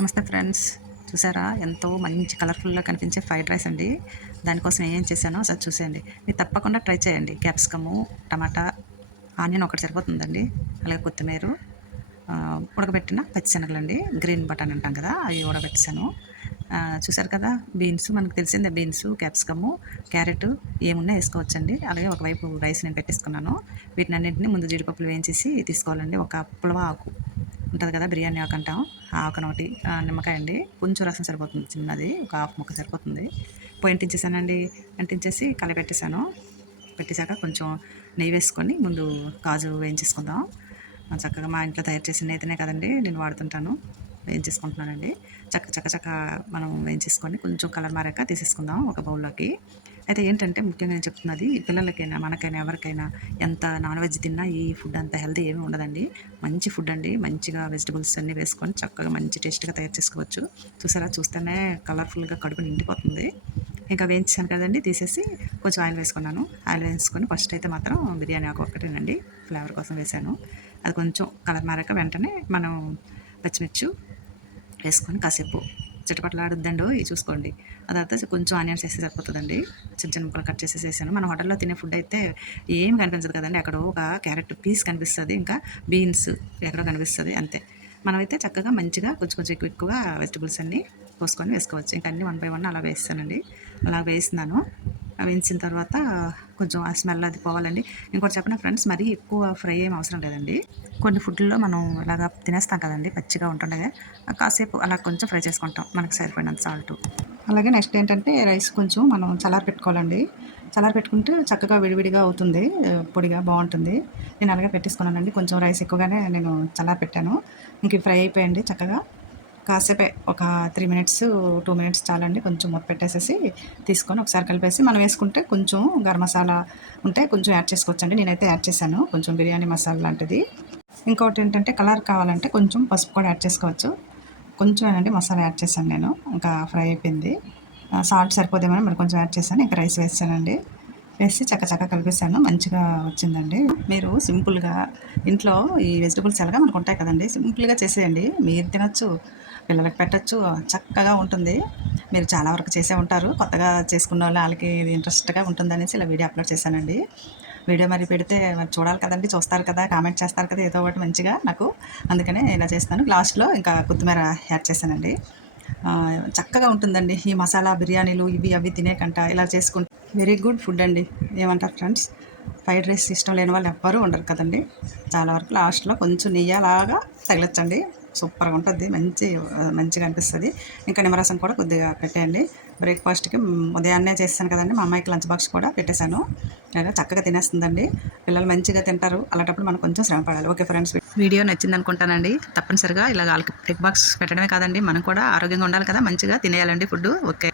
నమస్తే ఫ్రెండ్స్. చూసారా? ఎంతో మంచి కలర్ఫుల్గా కనిపించే ఫ్రైడ్ రైస్ అండి. దానికోసం ఏం చేశానో ఒకసారి చూసేయండి. మీరు తప్పకుండా ట్రై చేయండి. క్యాప్సికము టమాటా ఆనియన్ ఒకటి సరిపోతుందండి. అలాగే కొత్తిమీర ఉడకబెట్టిన పచ్చిశనగలండి. గ్రీన్ బటన్ అంటాం కదా అవి ఉడకబెట్టాను చూసారు కదా? బీన్స్ మనకు తెలిసిందే బీన్స్ క్యాప్సికము క్యారెట్ ఏమున్నా వేసుకోవచ్చండి. అలాగే ఒకవైపు రైస్ నేను పెట్టేసుకున్నాను. వీటిని అన్నింటినీ ముందు జీడిపప్పులు వేయించేసి తీసుకోవాలండి. ఒక పులవ ఆకు ఉంటుంది కదా బిర్యానీ ఆకు అంటాం. ఒకనొకటి ఆకు నిమ్మకాయ అండి. కొంచెం రసం సరిపోతుంది చిన్నది ఒక హాఫ్ ముక్క సరిపోతుంది. పొయ్యి అంటించేసానండి. అంటించేసి కలపెట్టేసాను పెట్టేశాక కొంచెం నెయ్యి వేసుకొని ముందు కాజు వేయించేసుకుందాం. చక్కగా మా ఇంట్లో తయారు చేసిన నైతేనే కదండి నేను వాడుతుంటాను. వేయించేసుకుంటున్నానండి. చక్క చక్క చక్క మనం వేయించేసుకొని కొంచెం కలర్ మారాక తీసేసుకుందాం ఒక బౌల్లోకి. అయితే ఏంటంటే ముఖ్యంగా నేను చెప్తున్నది పిల్లలకైనా మనకైనా ఎవరికైనా ఎంత నాన్ వెజ్ తిన్నా ఈ ఫుడ్ అంత హెల్తీ ఏమీ ఉండదండి. మంచి ఫుడ్ అండి. మంచిగా వెజిటబుల్స్ అన్నీ వేసుకొని చక్కగా మంచి టేస్ట్గా తయారు చేసుకోవచ్చు. చూసారా? చూస్తేనే కలర్ఫుల్గా కడుపు నిండిపోతుంది. ఇంకా వేయించాను కదండి తీసేసి కొంచెం ఆయిల్ వేసుకున్నాను. ఆయిల్ వేసుకొని ఫస్ట్ అయితే మాత్రం బిర్యానీ ఆకు ఒక్కటేనండి ఫ్లేవర్ కోసం వేసాను అది కొంచెం కలర్ మారాక వెంటనే మనం పచ్చిమిర్చి వేసుకొని కాసేపు చిటపట్లాడుద్దండో ఇది చూసుకోండి. ఆ తర్వాత కొంచెం ఆనియన్స్ వేస్తే సరిపోతుందండి. చిన్న చిన్న ముక్కలు కట్ చేసేసి వేసాను మన హోటల్లో తినే ఫుడ్ అయితే ఏం కనిపించదు కదండి. అక్కడ ఒక క్యారెట్ పీస్ కనిపిస్తుంది ఇంకా బీన్స్ ఎక్కడో కనిపిస్తుంది అంతే. మనమైతే చక్కగా మంచిగా కొంచెం కొంచెం ఎక్కువ ఎక్కువ వెజిటబుల్స్ అన్నీ పోసుకొని వేసుకోవచ్చు. ఇంకా అన్నీ వన్ బై వన్ అలా వేస్తానండి. అలా వేస్తున్నాను వేయించిన తర్వాత కొంచెం ఆ స్మెల్ అది పోవాలండి. ఇంకోటి చెప్పిన ఫ్రెండ్స్ మరీ ఎక్కువ ఫ్రై ఏం అవసరం లేదండి. కొన్ని ఫుడ్లో మనం ఇలాగా తినేస్తాం కదండి పచ్చిగా ఉంటుండగా. కాసేపు అలా కొంచెం ఫ్రై చేసుకుంటాం మనకు సరిపోయినంత సాల్ట్. అలాగే నెక్స్ట్ ఏంటంటే రైస్ కొంచెం మనం చల్లారి పెట్టుకోవాలండి. చల్లారి పెట్టుకుంటే చక్కగా విడివిడిగా అవుతుంది పొడిగా బాగుంటుంది. నేను అలాగే పెట్టేసుకున్నానండి కొంచెం రైస్ ఎక్కువగానే నేను చల్లారి పెట్టాను. ఇంక ఫ్రై అయిపోయండి చక్కగా. కాసేపే ఒక త్రీ మినిట్స్ టూ మినిట్స్ చాలండి. కొంచెం మూత పెట్టేసేసి తీసుకొని ఒకసారి కలిపేసి మనం వేసుకుంటే కొంచెం గరం మసాలా ఉంటే కొంచెం యాడ్ చేసుకోవచ్చండి. నేనైతే యాడ్ చేశాను. కొంచెం బిర్యానీ మసాలా లాంటిది. ఇంకొకటి ఏంటంటే కలర్ కావాలంటే కొంచెం పసుపు కూడా యాడ్ చేసుకోవచ్చు. కొంచెం ఏనండి మసాలా యాడ్ చేశాను నేను. ఇంకా ఫ్రై అయిపోయింది. సాల్ట్ సరిపోదేమని మరి కొంచెం యాడ్ చేశాను. ఇంకా రైస్ వేసానండి. వేసి చక్కచక్క కలిపేసాను మంచిగా వచ్చిందండి. మీరు సింపుల్గా ఇంట్లో ఈ వెజిటబుల్స్ ఎలాగా మనకు ఉంటాయి కదండి. సింపుల్గా చేసేయండి. మీరు తినచ్చు. పిల్లలకు పెట్టచ్చు. చక్కగా ఉంటుంది. మీరు చాలా వరకు చేసే ఉంటారు. కొత్తగా చేసుకున్న వాళ్ళకి ఇది ఇంట్రెస్ట్గా ఉంటుందనేసి ఇలా వీడియో అప్లోడ్ చేశానండి. వీడియో మరి పెడితే మరి చూడాలి కదండి చూస్తారు కదా కామెంట్ చేస్తారు కదా ఏదో ఒకటి మంచిగా నాకు. అందుకనే ఇలా చేస్తాను. లాస్ట్లో ఇంకా కొత్తిమీర యాడ్ చేశానండి. చక్కగా ఉంటుందండి. ఈ మసాలా బిర్యానీలు ఇవి అవి తినే కంట ఇలా చేసుకుంటే వెరీ గుడ్ ఫుడ్ అండి. ఏమంటారు ఫ్రెండ్స్? ఫ్రైడ్ రైస్ ఇష్టం లేని వాళ్ళు ఎవ్వరూ ఉండరు కదండి. చాలా వరకు లాస్ట్లో కొంచెం నెయ్యి అలాగా తగిలొచ్చండి. సూపర్గా ఉంటుంది. మంచి మంచిగా అనిపిస్తుంది. ఇంకా నిమ్మరసం కూడా కొద్దిగా పెట్టేయండి. బ్రేక్ఫాస్ట్కి ఉదయాన్నే చేస్తాను కదండి. మా అమ్మాయికి లంచ్ బాక్స్ కూడా పెట్టేశాను. చక్కగా తినేస్తుందండి. పిల్లలు మంచిగా తింటారు. అలాంటప్పుడు మనం కొంచెం శ్రమ పడాలి. ఓకే ఫ్రెండ్స్ వీడియో నచ్చింది అనుకుంటానండి. తప్పనిసరిగా ఇలా వాళ్ళకి బ్రేక్ బాక్స్ పెట్టడమే కాదండి. మనం కూడా ఆరోగ్యంగా ఉండాలి కదా. మంచిగా తినేయాలండి ఫుడ్ ఓకే.